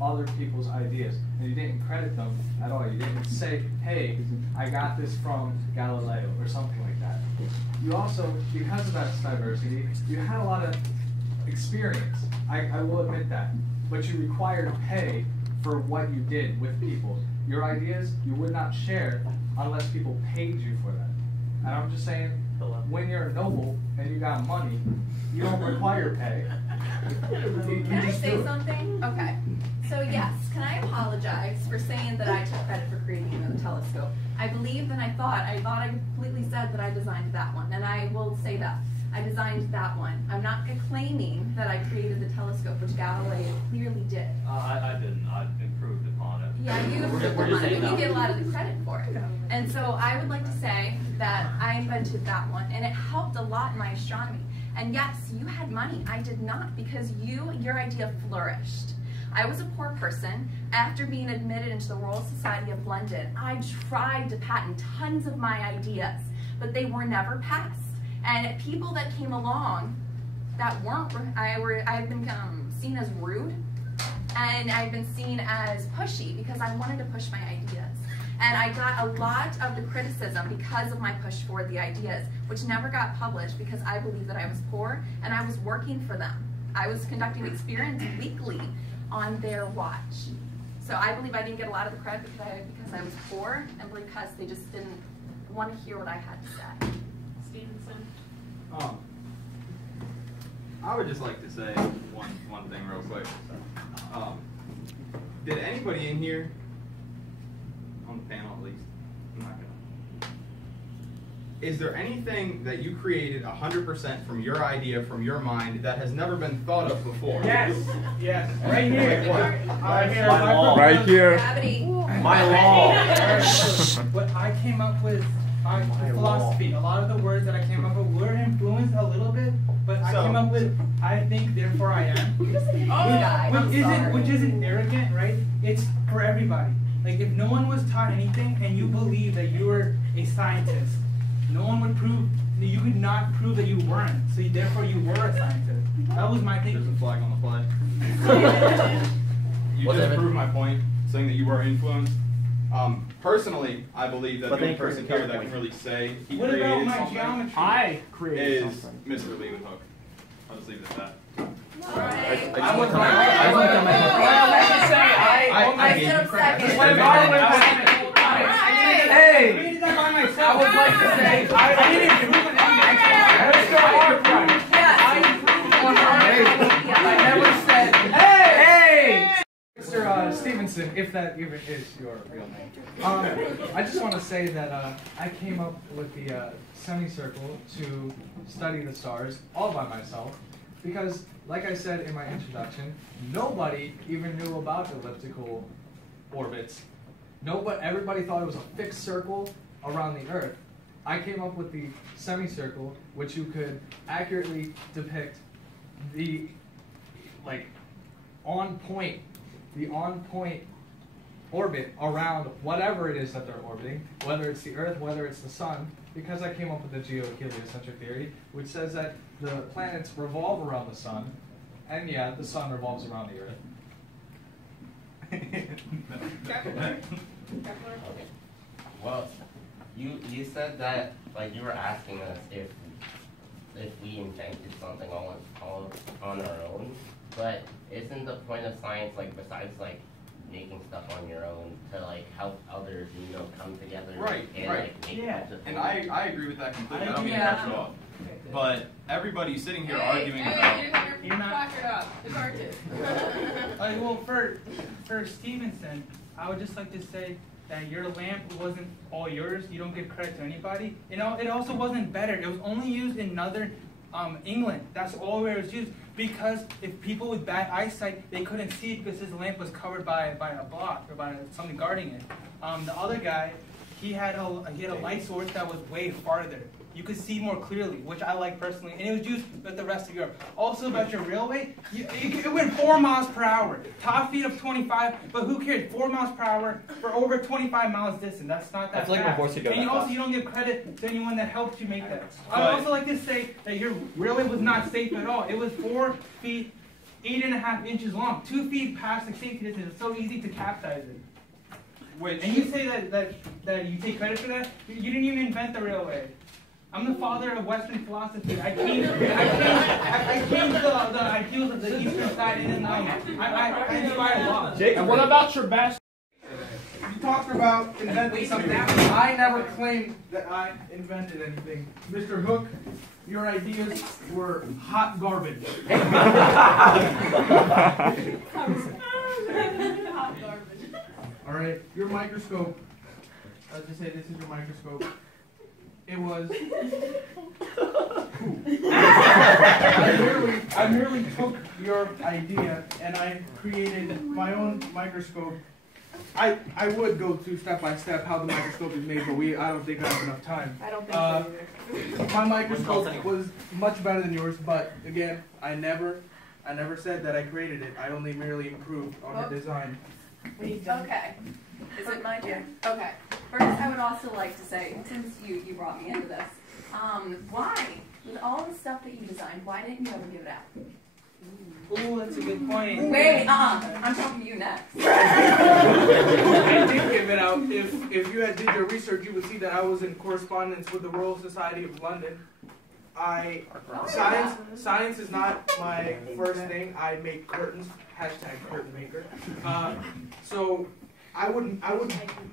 other people's ideas, and you didn't credit them at all. You didn't say, hey, I got this from Galileo or something like that. You also, because of that diversity, you had a lot of experience. I will admit that. But you required pay for what you did with people. Your ideas, you would not share unless people paid you for that. And I'm just saying, when you're a noble and you got money, you don't require pay. Can I say something? Okay. So yes, can I apologize for saying that I took credit for creating the telescope? I believe and I thought I completely said that I designed that one, and I will say that. I designed that one. I'm not claiming that I created the telescope, which Galileo clearly did. I didn't. I improved upon it. Yeah, you improved upon it, but you get a lot of the credit for it. And so I would like to say that I invented that one, and it helped a lot in my astronomy. And yes, you had money. I did not, because your idea flourished. I was a poor person. After being admitted into the Royal Society of London, I tried to patent tons of my ideas, but they were never passed. And people that came along that weren't, I've been seen as rude, and I've been seen as pushy because I wanted to push my ideas. And I got a lot of the criticism because of my push for the ideas, which never got published because I believed that I was poor and I was working for them. I was conducting experiments weekly on their watch. So I believe I didn't get a lot of the credit because I was poor and because they just didn't want to hear what I had to say. Stevenson? I would just like to say one thing real quick. Did anybody in here, on the panel at least, I'm not gonna, is there anything that you created 100% from your idea, from your mind, that has never been thought of before? Yes, yes, right here. Right here. Right here. Gravity. My law. What I came up with, philosophy. A lot of the words that I came up with were influenced a little bit, but I came up with I think, therefore I am. Which isn't arrogant, right? It's for everybody. Like, if no one was taught anything and you believe that you were a scientist, no one would prove, you could not prove that you weren't. So therefore you were a scientist. That was my thing. There's a flag on the flag. You just proved my point, saying that you were influenced. Personally, I believe that the only person here that can really say he created something I created is Mr. Leeuwenhoek. I'll just leave it at that. Alright. I stood up second. Hey! I would like to say I didn't prove anything. I never said, hey! Mr. Stevenson, if that even is your real name. I just want to say that I came up with the semicircle to study the stars all by myself because, like I said in my introduction, nobody even knew about elliptical orbits. Everybody thought it was a fixed circle around the Earth. I came up with the semicircle, which you could accurately depict the on point orbit around whatever it is that they're orbiting, whether it's the Earth, whether it's the Sun, because I came up with the geoheliocentric theory, which says that the planets revolve around the Sun, and yeah, the Sun revolves around the Earth. Well, you said that, like, you were asking us if we invented something all on our own, but isn't the point of science, like, besides like making stuff on your own, to like help others, you know, come together and right. like make And I agree with that completely. I don't mean to cut you off. But everybody sitting here arguing about You're not it up. It's artist. Well, for Stevenson, I would just like to say that your lamp wasn't all yours. You don't give credit to anybody. You know, it also wasn't better. It was only used in northern England. That's all where it was used. Because if people with bad eyesight, they couldn't see it because his lamp was covered by a block or by something guarding it. The other guy, he had a light source that was way farther. You could see more clearly, which I like personally, and it was used with the rest of Europe. Also about your railway, it went 4 miles per hour, top speed of 25, but who cares? 4 miles per hour for over 25 miles distance. That's not that fast. Like my horse to go And you don't give credit to anyone that helped you make that. I would also like to say that your railway was not safe at all. It was 4 feet 8.5 inches long, 2 feet past the safety distance. It's so easy to capsize it. Which And you say that you take credit for that? You didn't even invent the railway. I'm the father of Western philosophy. I changed the ideals of the Eastern side, and I inspired law. And what about your best? You talked about inventing something. I never claimed that I invented anything. Mr. Hook, your ideas were hot garbage. All right, your microscope. Let's just say this is your microscope. It was. I merely took your idea and I created my own microscope. I would go through step by step how the microscope is made, but I don't think I have enough time. I don't think so either. My microscope was much better than yours, but again, I never said that I created it. I only merely improved on the design. Okay. Is it my turn? Okay. First, I would also like to say, since you brought me into this, why, with all the stuff that you designed, why didn't you ever give it out? Ooh, that's a good point. Wait, I'm talking to you next. I did give it out. If you had did your research, you would see that I was in correspondence with the Royal Society of London. Science is not my first thing. I make curtains. #curtain maker. So I would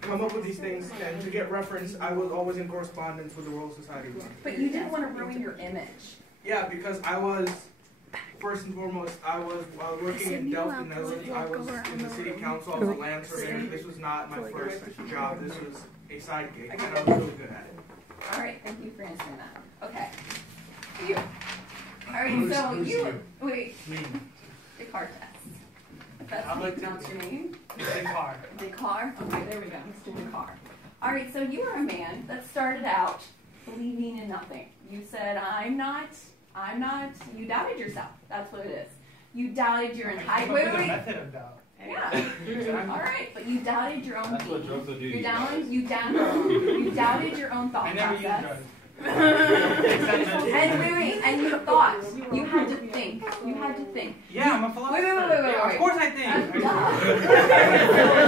come up with these things, and to get reference, I was always in correspondence with the Royal Society of London. But you didn't want to ruin your image. Yeah, because I was, first and foremost, I was working in Delft, Netherlands. I was in the city council. I was a land surveyor. This was not my first job. This was a side gig, and I was really good at it. All right, thank you for answering that. Okay. You. All right, so you, wait, Descartes test. That's how you pronounce your name? Descartes. Descartes? Okay, there we go, Mr. Descartes. All right, so you are a man that started out believing in nothing. You said, I'm not, you doubted yourself. That's what it is. You doubted your entire, wait. Method of doubt. Yeah. All right, but you doubted your own. That's what drugs will do to You you. doubted your own thought I never used process. drugs. And wait, and you thought. You had to think. Yeah, I'm a philosopher. Wait. Yeah, of course I think.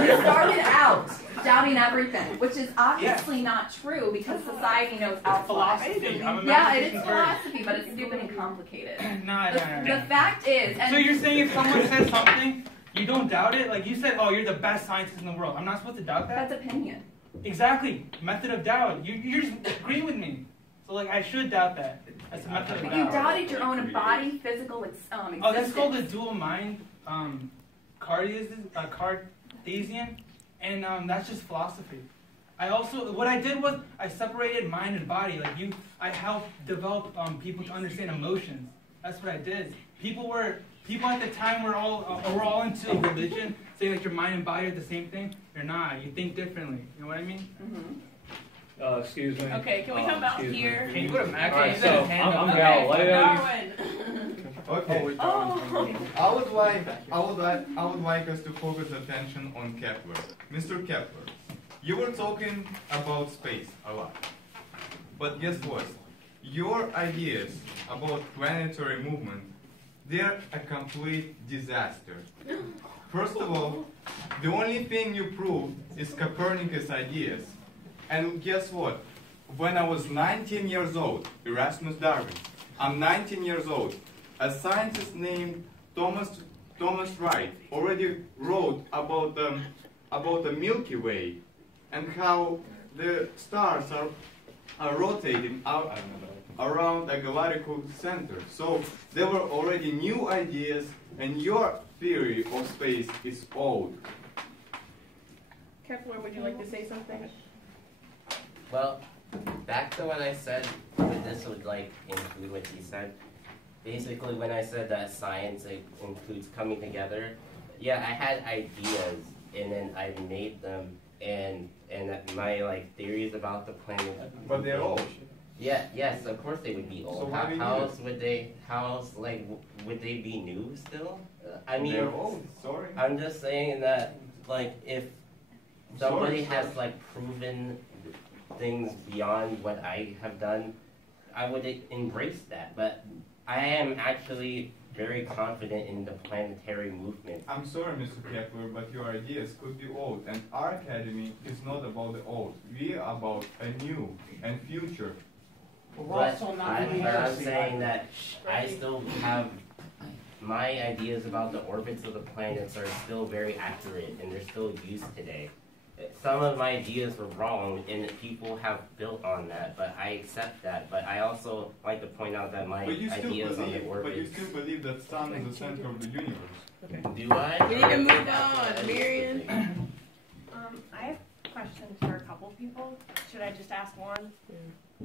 You started out doubting everything, which is obviously not true because society knows how Philosophy. I'm a Yeah, it is mathematician philosophy, but it's stupid and complicated. No. The fact is, and So you're saying if someone says something, you don't doubt it? Like you said, oh, you're the best scientist in the world. I'm not supposed to doubt that? that's opinion. Exactly. Method of doubt. You just agree with me. So like I should doubt that. That's a method of But doubt. you doubted your own body, physical existence. Oh, that's called the dual mind, Cartesian, and that's just philosophy. What I did was I separated mind and body. Like I helped develop people to understand emotions. That's what I did. People at the time were all into religion, saying like your mind and body are the same thing. You're not. You think differently. You know what I mean? Mm-hmm. Excuse me. Okay, can we come out here? Can you put a Mac? Alright, so I'm Galileo. Darwin. Okay. Oh. I would like us to focus attention on Kepler. Mr. Kepler, you were talking about space a lot. But guess what? Your ideas about planetary movement, they're a complete disaster. First of all, the only thing you proved is Copernicus' ideas. And guess what? When I was 19 years old, Erasmus Darwin, I'm 19 years old, a scientist named Thomas Wright already wrote about the Milky Way and how the stars are rotating around a galactical center. So there were already new ideas, and your theory of space is old. Kepler, would you like to say something? Well, back to what I said, this would like include what he said. Basically, when I said that science includes coming together, yeah, I had ideas, and then I made them, and my like theories about the planet. But they're old. Yeah, yes, of course they would be old. So How else would they be new still? I mean, They're old. Sorry. I'm just saying that like if somebody Sorry. has like proven things beyond what I have done, I would embrace that. But I am actually very confident in the planetary movement. I'm sorry, Mr. Kepler, but your ideas could be old, and our academy is not about the old. We are about a new and future. But I'm saying that I still have my ideas about the orbits of the planets are still very accurate, and they're still used today. Some of my ideas were wrong, and people have built on that, but I accept that. But I also like to point out that my ideas on the orbits... But you still believe that sun is the center of the universe. Okay. Do I? We need to move on. Marion? I have questions for a couple people. Should I just ask one?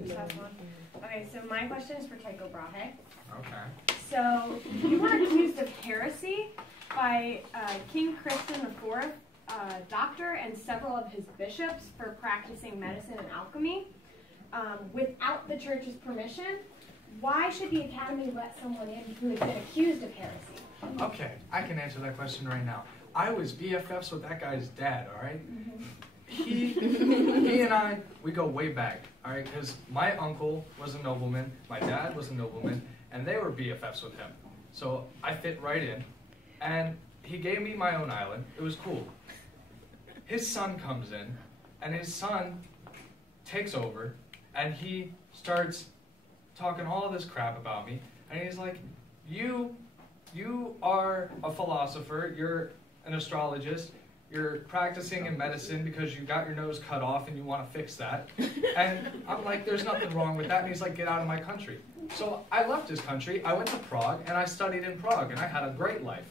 Just ask one? Okay, so my question is for Tycho Brahe. Okay. So, you were accused of heresy by King Christian IV, doctor, and several of his bishops for practicing medicine and alchemy without the church's permission. Why should the academy let someone in who has been accused of heresy? Okay, I can answer that question right now. I was BFFs with that guy's dad, all right? He and I, we go way back, all right? Because my uncle was a nobleman, my dad was a nobleman, and they were BFFs with him. So I fit right in, and he gave me my own island. It was cool. His son comes in, and his son takes over, and he starts talking all this crap about me, and he's like, you are a philosopher, you're an astrologist, you're practicing in medicine because you got your nose cut off and you want to fix that. And I'm like, there's nothing wrong with that, and he's like, get out of my country. So I left his country, I went to Prague, and I studied in Prague, and I had a great life.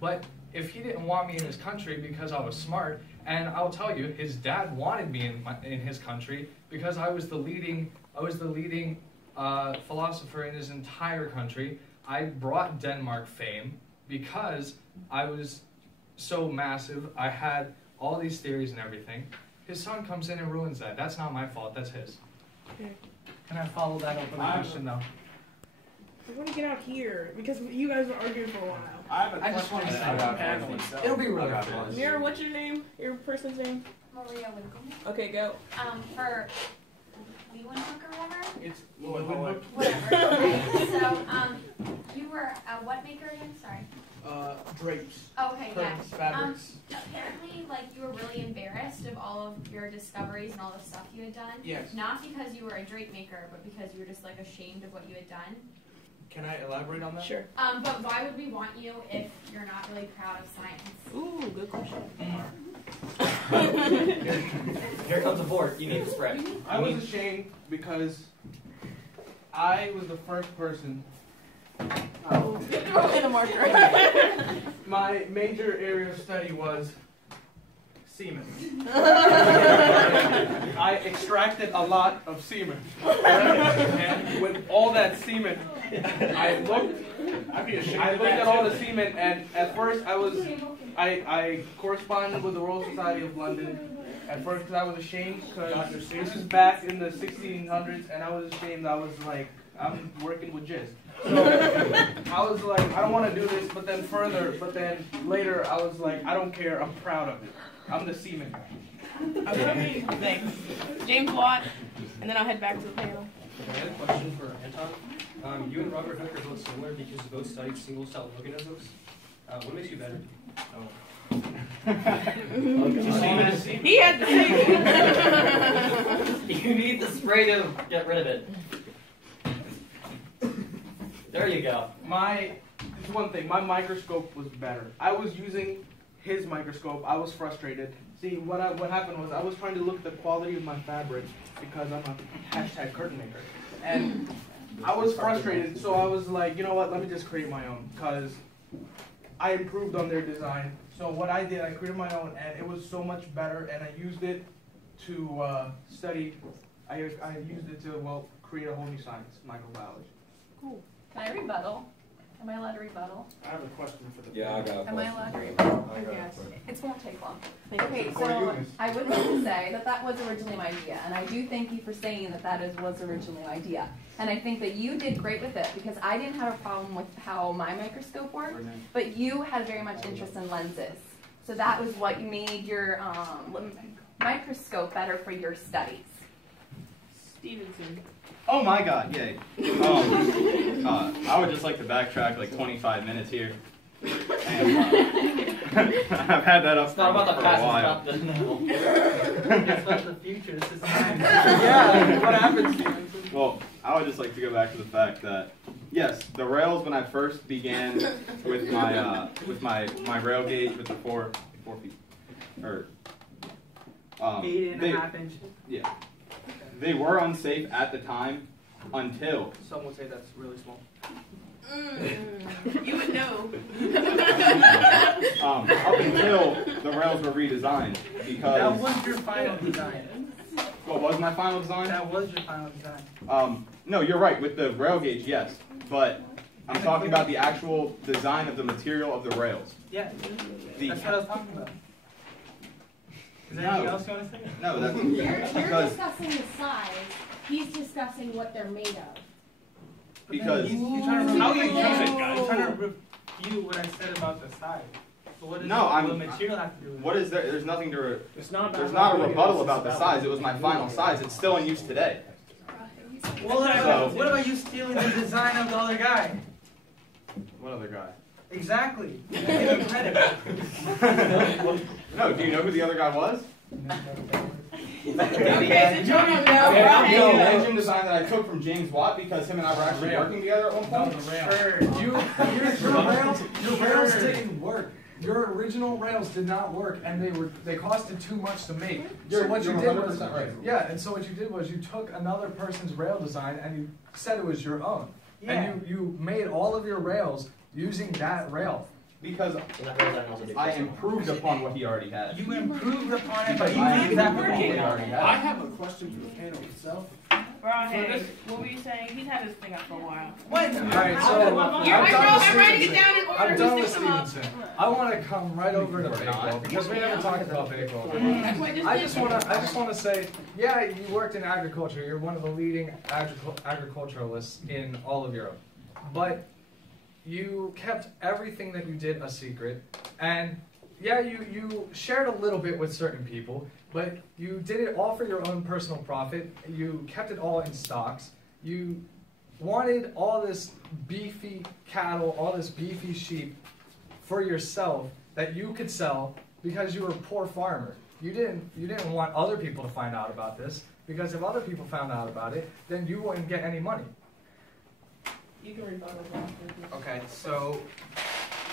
But if he didn't want me in his country because I was smart, and I'll tell you, his dad wanted me in his country because I was the leading philosopher in his entire country. I brought Denmark fame because I was so massive. I had all these theories and everything. His son comes in and ruins that. That's not my fault. That's his. Okay. Can I follow that up with a question, though? I want to get out here because you guys were arguing for a while. I just want to say it'll be really fun. Mira, what's your name? Your person's name? Maria Winkleman. Okay, go. For Leeuwenhoek or whatever? It's Leeuwenhoek. Whatever. Okay. So, you were what maker again? Sorry. Drapes. Okay, yeah. Fabrics. Apparently, like, you were really embarrassed of all of your discoveries and all the stuff you had done. Yes. Not because you were a drape maker, but because you were just, like, ashamed of what you had done. Can I elaborate on that? Sure. But why would we want you if you're not really proud of science? Ooh, good question. Here comes the board. You need to spread. I was ashamed because I was the first person. Throw in a marker. My major area of study was semen. I extracted a lot of semen. And with all that semen, I looked at all the semen, and at first I corresponded with the Royal Society of London. At first, because I was ashamed, because this is back in the 1600s, and I was ashamed. I was like, I'm working with jizz. So I was like, I don't want to do this, but then later I was like, I don't care, I'm proud of it. I'm the semen guy. Okay, thanks. James Watt, and then I'll head back to the panel. I had a question for Anton. You and Robert Hooke are both similar because you both studied single-cell organisms. What makes you better? He had the same. You need the spray to get rid of it. There you go. It's one thing, my microscope was better. I was using his microscope. I was frustrated. See, what happened was I was trying to look at the quality of my fabric because I'm a hashtag curtain maker. And I was frustrated, so I was like, you know what, let me just create my own, because I improved on their design. So what I did, I created my own, and it was so much better, and I used it to study. I used it to, well, create a whole new science, microbiology. Cool. Can I rebuttal? Am I allowed to rebuttal? I have a question for the Yeah, I got a Am I question. allowed to rebuttal? I got a Yes. question. It won't take long. Okay, For so you. I would like to say that that was originally my idea, and I do thank you for saying that that was originally my idea. And I think that you did great with it, because I didn't have a problem with how my microscope worked, but you had very much interest in lenses. So that was what made your microscope better for your studies. Stevenson. Oh my God! Yay. I would just like to backtrack like 25 minutes here. And, I've had that up It's not about the for a past, while. it's about the It's about the future. This is Yeah, what happens, Stevenson? Well, I would just like to go back to the fact that, yes, the rails when I first began with my rail gauge with the four feet, or 8.5 inches. yeah, they were unsafe at the time until Some would say that's really small. You would know. up until the rails were redesigned That because was your final design. what was my final design? That was your final design. No, you're right with the rail gauge, yes, but I'm talking about the actual design of the material of the rails. Yeah, The, that's what I was talking about. Is there No. anything else you want to say? no, that's You're because discussing the size. He's discussing what they're made of. because He's trying to How you refute- use it, guys. He's trying to refute what I said about the size. So what does No, the material have to do with what it? is there? There's nothing to. It's not about There's not a rebuttal about the size. It was my final size. It's still in use today. Well, So- what about you stealing the design of the other guy? What other guy? Exactly. Give him credit. No, do you know who the other guy was? Okay, so Jordan, The engine design that I took from James Watt because him and I were actually working together at one No, point. the rail. Sure. Your rails didn't work. Your original rails did not work, and they costed too much to make. So what you did was 100% right. yeah, and so what you did was you took another person's rail design and you said it was your own, Yeah. and you made all of your rails using that rail. Because I improved upon what he already had. You improved upon it, but you I did that improved upon what he already I had. have a question for the panel itself. Hey, what were you saying? He's had this thing up for a while. What? All right, so I'm writing it down in order I'm done to with stick them up. Stevenson. I want to come right over to baseball because we haven't talked about baseball. I just want to say, yeah, you worked in agriculture. You're one of the leading agriculturalists in all of Europe, but you kept everything that you did a secret, and yeah, you shared a little bit with certain people, but you did it all for your own personal profit. You kept it all in stocks. You wanted all this beefy cattle, all this beefy sheep for yourself that you could sell because you were a poor farmer. You didn't want other people to find out about this, because if other people found out about it, then you wouldn't get any money. You can rebuttal that. Okay, so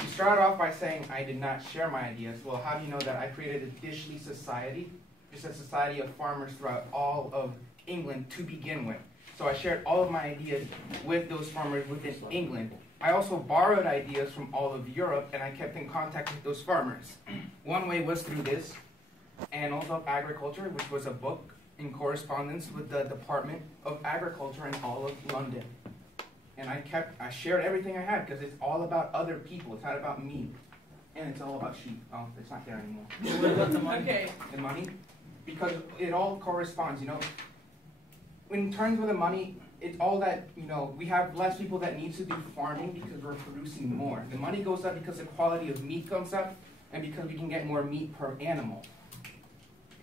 you started off by saying I did not share my ideas. Well, how do you know that? I created a Dishley Society, just a society of farmers throughout all of England to begin with. So I shared all of my ideas with those farmers within England. I also borrowed ideas from all of Europe, and I kept in contact with those farmers. One way was through this, Annals of Agriculture, which was a book in correspondence with the Department of Agriculture in all of London. And I shared everything I had because it's all about other people. It's not about me. And it's all about sheep. Oh, it's not there anymore. What about the money? Okay. The money? Because it all corresponds, you know. In terms of the money, it's all that, you know, we have less people that need to do farming because we're producing more. The money goes up because the quality of meat comes up and because we can get more meat per animal.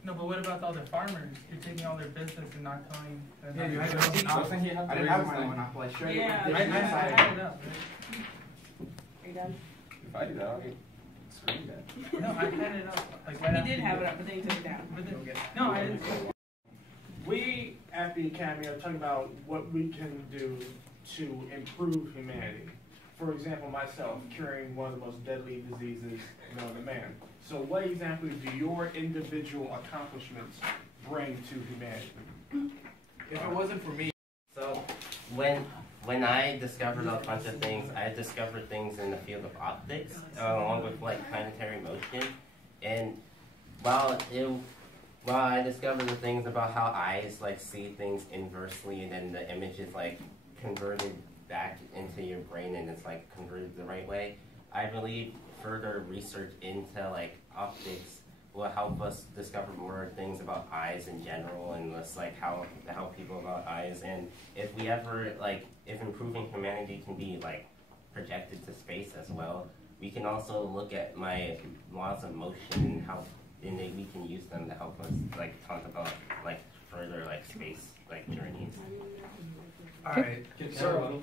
No, but what about the other farmers? You're taking all their business and not telling them. Yeah, you not had telling your them. own thing. I didn't have my own monopoly. I shared it Yeah. with I Dishley Society. had it up. Are you done? If I do that, I'll get screamed at. No, I had it up. Like right He after did you have did. it up, but then he took it down. But then- No, I didn't. We at the Academy are talking about what we can do to improve humanity. For example, myself, curing one of the most deadly diseases known to man. So what exactly do your individual accomplishments bring to humanity? If it wasn't for me, So when I discovered a bunch of things, I discovered things in the field of optics, along with like planetary motion. And while I discovered the things about how eyes like see things inversely, and then the image is like converted back into your brain, and it's like converted the right way, I believe further research into like optics will help us discover more things about eyes in general, and just like how to help people about eyes. And if we ever like, if improving humanity can be like projected to space as well, we can also look at my laws of motion and how, and then we can use them to help us like talk about like further like space like journeys. All right. So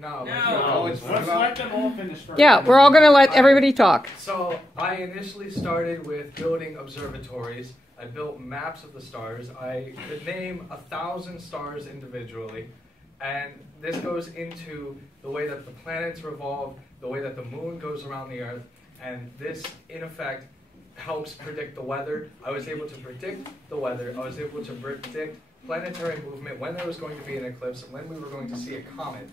No. Let's let them all finish first. Yeah, we're all going to let everybody talk. So I initially started with building observatories. I built maps of the stars. I could name 1,000 stars individually. And this goes into the way that the planets revolve, the way that the moon goes around the Earth, and this, in effect, helps predict the weather. I was able to predict the weather. I was able to predict planetary movement, when there was going to be an eclipse, when we were going to see a comet.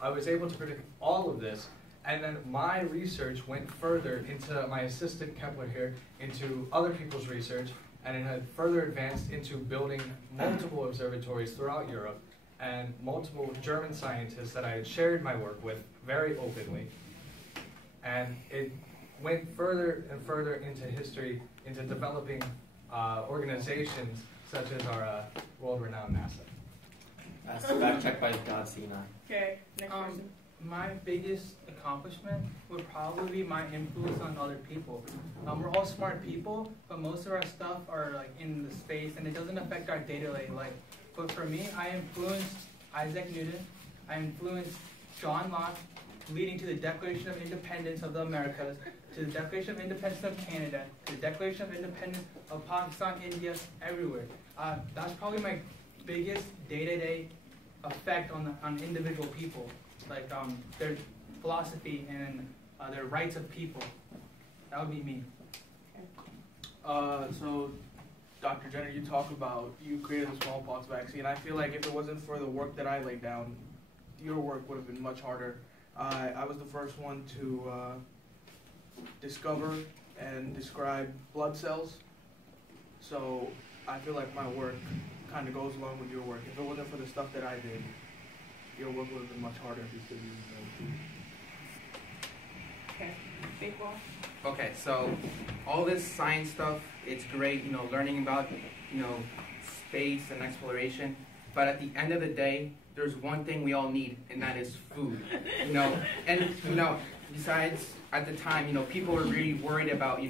I was able to predict all of this, and then my research went further into my assistant Kepler here, into other people's research, and it had further advanced into building multiple observatories throughout Europe, and multiple German scientists that I had shared my work with very openly. And it went further and further into history, into developing organizations such as our world-renowned NASA. Fact checked by God Cena. Okay, next person. My biggest accomplishment would probably be my influence on other people. We're all smart people, but most of our stuff are like in the space, and it doesn't affect our day-to-day life. But for me, I influenced Isaac Newton. I influenced John Locke, leading to the Declaration of Independence of the Americas, to the Declaration of Independence of Canada, to the Declaration of Independence of Pakistan, India, everywhere. That's probably my biggest day-to-day effect on individual people, like their philosophy and their rights of people. That would be me. So, Dr. Jenner, you talk about you created the smallpox vaccine. I feel like if it wasn't for the work that I laid down, your work would have been much harder. I was the first one to discover and describe blood cells. So I feel like my work kind of goes along with your work. If it wasn't for the stuff that I did, your work would have been much harder because you. Okay, big wall. Okay, so all this science stuff, it's great, learning about, space and exploration. But at the end of the day, there's one thing we all need, and that is food. Besides, at the time, people were really worried about,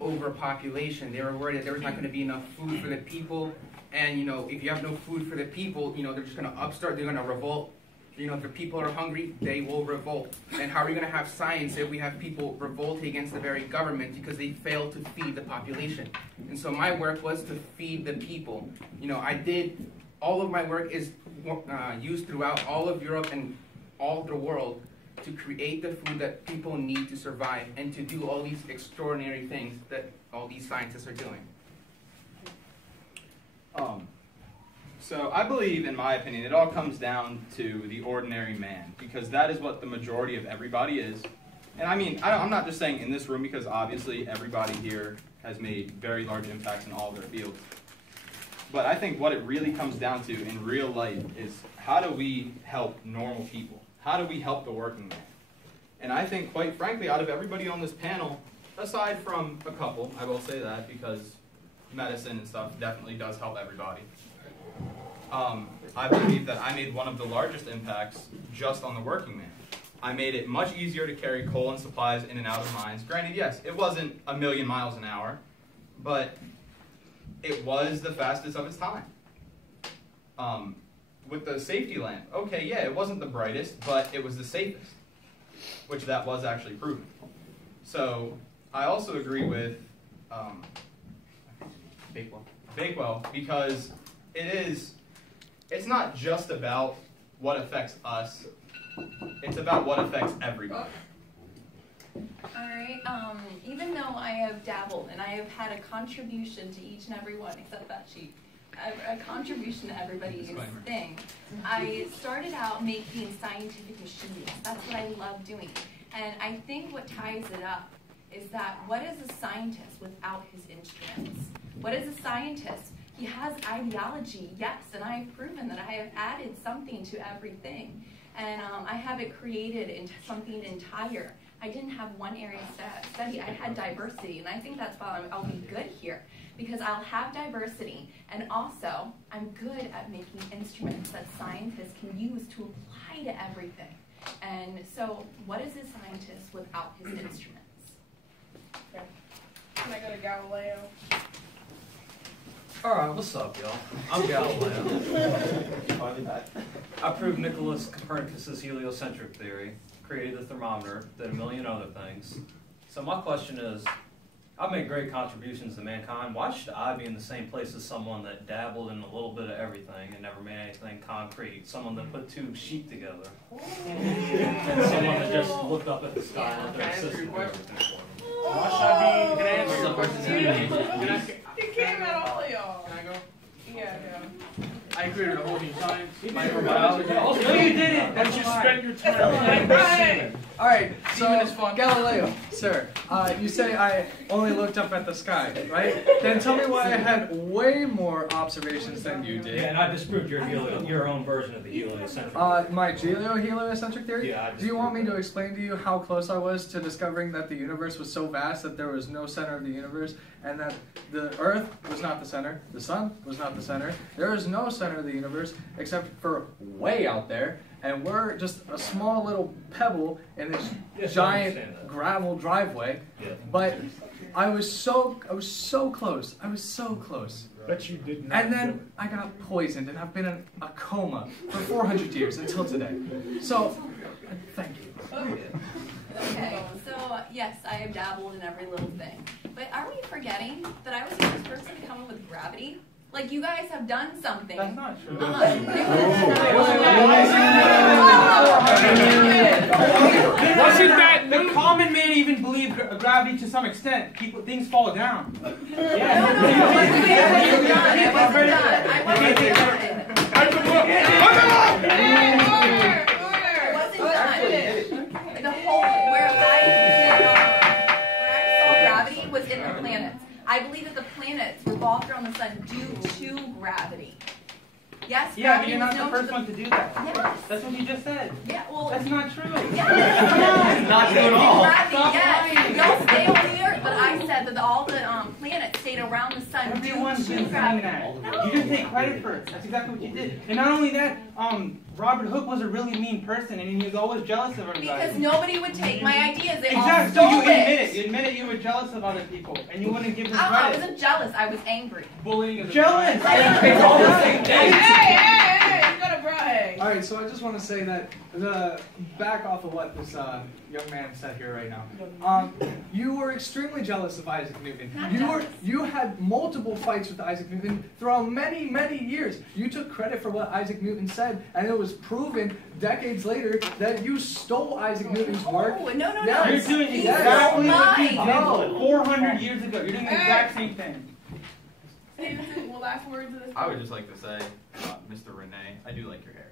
overpopulation. They were worried that there was not going to be enough food for the people. And, if you have no food for the people, they're just going to upstart, they're going to revolt. If the people are hungry, they will revolt. And how are we going to have science if we have people revolting against the very government because they fail to feed the population? And so my work was to feed the people. All of my work is used throughout all of Europe and all of the world to create the food that people need to survive and to do all these extraordinary things that all these scientists are doing. So I believe, in my opinion, it all comes down to the ordinary man, because that is what the majority of everybody is. And I mean, I'm not just saying in this room, because obviously everybody here has made very large impacts in all of their fields. But I think what it really comes down to in real life is, how do we help normal people? How do we help the working man? And I think, quite frankly, out of everybody on this panel, aside from a couple, I will say that, because medicine and stuff definitely does help everybody. I believe that I made one of the largest impacts just on the working man. I made it much easier to carry coal and supplies in and out of mines. Granted, yes, it wasn't 1,000,000 miles an hour, but it was the fastest of its time. With the safety lamp, okay, yeah, it wasn't the brightest, but it was the safest, which that was actually proven. So I also agree with Bakewell, because it's not just about what affects us, it's about what affects everybody. Alright, even though I have dabbled and I have had a contribution to each and every one, except that sheet, a contribution to everybody's thing, I started out making scientific machines. That's what I love doing. And I think what ties it up is that what is a scientist without his instruments? What is a scientist? He has ideology, yes, and I have proven that I have added something to everything. And I have it created into something entire. I didn't have one area to study. I had diversity, and I think that's why I'll be good here, because I'll have diversity, and also I'm good at making instruments that scientists can use to apply to everything. And so what is a scientist without his instruments? Okay. Can I go to Galileo? Alright, what's up, y'all? I'm Galileo. I proved Nicholas Copernicus' heliocentric theory, created the thermometer, did a million other things. So my question is, I've made great contributions to mankind. Why should I be in the same place as someone that dabbled in a little bit of everything and never made anything concrete? Someone that put two sheep together. And someone that just looked up at the sky and let their assistant do everything for them. Why should I be? Can I answer your question? It came at all of y'all. Can I go? Yeah, I created a whole new science, microbiology. No, you didn't. But you spent your time learning about semen. All right, so Semen is fun. Galileo, sir, you say I only looked up at the sky, right? Then tell me why I had way more observations than you did. Yeah, and I disproved your own version of the heliocentric. My heliocentric theory? Yeah, Do you want me to explain to you how close I was to discovering that the universe was so vast that there was no center of the universe, and that the Earth was not the center, the Sun was not the center, there is no center of the universe except for way out there, and we're just a small little pebble in this giant gravel driveway. Yeah. But I was so close. I was so close. But you did not. And then I got poisoned, and I've been in a coma for 400 years until today. So, thank you. Okay, so yes, I have dabbled in every little thing. But are we forgetting that I was the first person to come up with gravity? Like, you guys have done something. That's not true. Wasn't that the common man even believed gravity to some extent? Things fall down. The whole where I saw gravity was in the planets. I believe that the planets revolved around the sun due to gravity. Yes, Yeah, but gravity you're not was the known first to one to do that. Yes. That's what you just said. Yeah, well, that's not true. Yes. Not true at all. Gravity, Stop yes. lying. We all stay on the Earth, but I said that all the planets stayed around the sun Everyone's due to been saying gravity. that. You just take credit for it. That's exactly what you did. And not only that, Robert Hooke was a really mean person, and he was always jealous of everybody. Because nobody would take my ideas. They Exactly. all So you stole admit it. it. You admitted you were jealous of other people, and you wouldn't give them I credit. wasn't jealous. I was angry. Bullying is jealous. It's all the same thing. Hey, you gotta brag. All right, so I just want to say that back off of what this young man said here right now. You were extremely jealous of Isaac Newton. You had multiple fights with Isaac Newton throughout many years. You took credit for what Isaac Newton said, and it was proven decades later that you stole Isaac Newton's work. No. You're doing exactly what you did 400 years ago. You're doing the exact same thing. Stevenson, well, last words of this. I would just like to say, Mr. Renee, I do like your hair.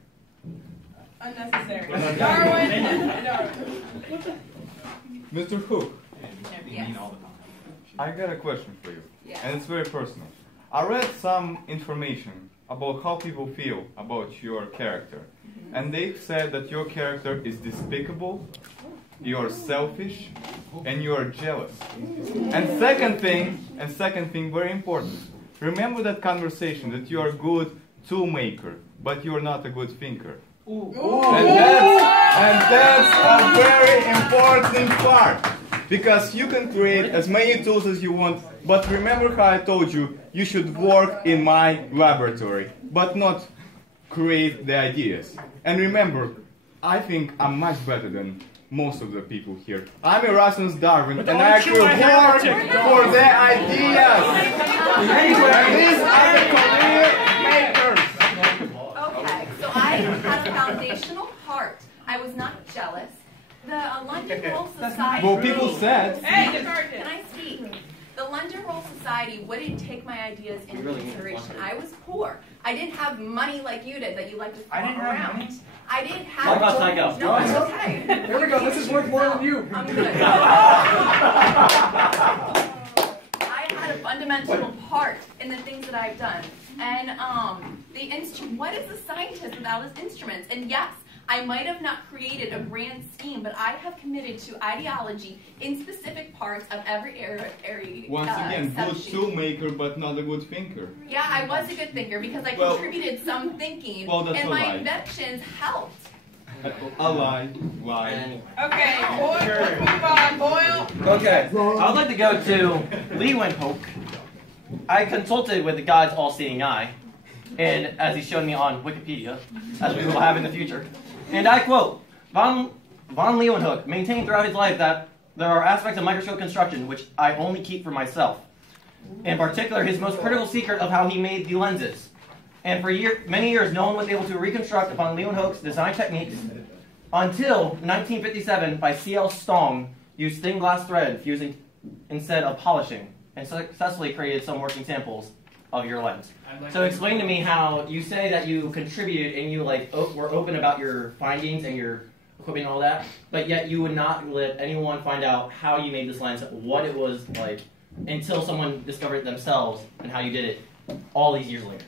Unnecessary. Darwin. Darwin. Mr. Hook, Yes. I got a question for you, Yes. and it's very personal. I read some information about how people feel about your character, and they said that your character is despicable, you're selfish, and you're jealous. And second thing, very important. Remember that conversation that you are a good tool maker, but you're not a good thinker. And that's a very important part. Because you can create as many tools as you want, but remember how I told you, you should work in my laboratory, but not create the ideas. And remember, I think I'm much better than most of the people here. I'm Erasmus Darwin, and I actually work for the ideas. And these are the career makers. Okay, so I had a foundational part. I was not jealous. The London Royal Society... Well, people said... Can I speak? The London Royal Society wouldn't take my ideas into consideration. I was poor. I didn't have money like you did that you like to throw around. I didn't have... No, it's okay. Here we go. This is worth more than you. I'm good. I had a fundamental part in the things that I've done. And what is a scientist without his instruments? And yes, I might have not created a grand scheme, but I have committed to ideology in specific parts of every area. Once again, good tool maker, but not a good thinker. Yeah, I was a good thinker because I contributed some thinking, and my inventions helped. A lie. Okay, let's move on. Boyle. Okay, I would like to go to Lee Windhoek, I consulted with the God's all-seeing eye, and as he's shown me on Wikipedia, as we will have in the future, and I quote, von Leeuwenhoek maintained throughout his life that there are aspects of microscope construction which I only keep for myself. In particular, his most critical secret of how he made the lenses. And for many years, no one was able to reconstruct von Leeuwenhoek's design techniques until 1957 by C.L. Stong used thin glass thread fusing instead of polishing, and successfully created some working samples of your lens. So explain to me how you say that you contributed and you were open about your findings and your equipment and all that, but yet you would not let anyone find out how you made this lens, what it was like, until someone discovered it themselves and how you did it all these years later.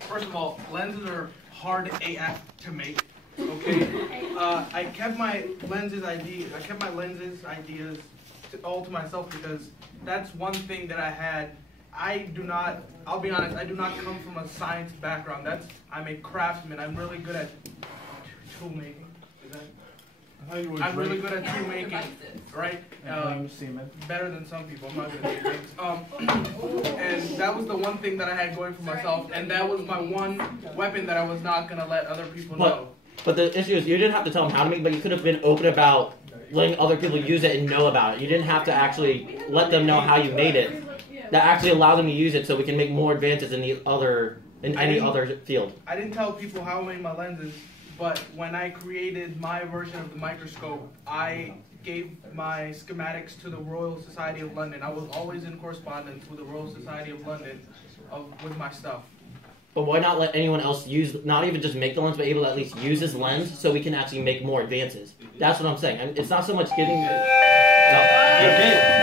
First of all, lenses are hard AF to make. Okay, I kept my lenses ideas all to myself because that's one thing that I had. I'll be honest, I do not come from a science background. I'm a craftsman. I'm really good at tool making. I'm really good at tool making, right? Better than some people. I'm not good at things. And that was the one thing that I had going for myself, and that was my one weapon that I was not going to let other people know. But the issue is, you didn't have to tell them how to make, but you could have been open about letting other people use it and know about it. You didn't have to actually let them know how you made it. That actually allowed them to use it so we can make more advances in any other field. I didn't tell people how I made my lenses, but when I created my version of the microscope, I gave my schematics to the Royal Society of London. I was always in correspondence with the Royal Society of London with my stuff. But why not let anyone else use, not even just make the lens, but able to at least use this lens so we can actually make more advances? That's what I'm saying. It's not so much getting the...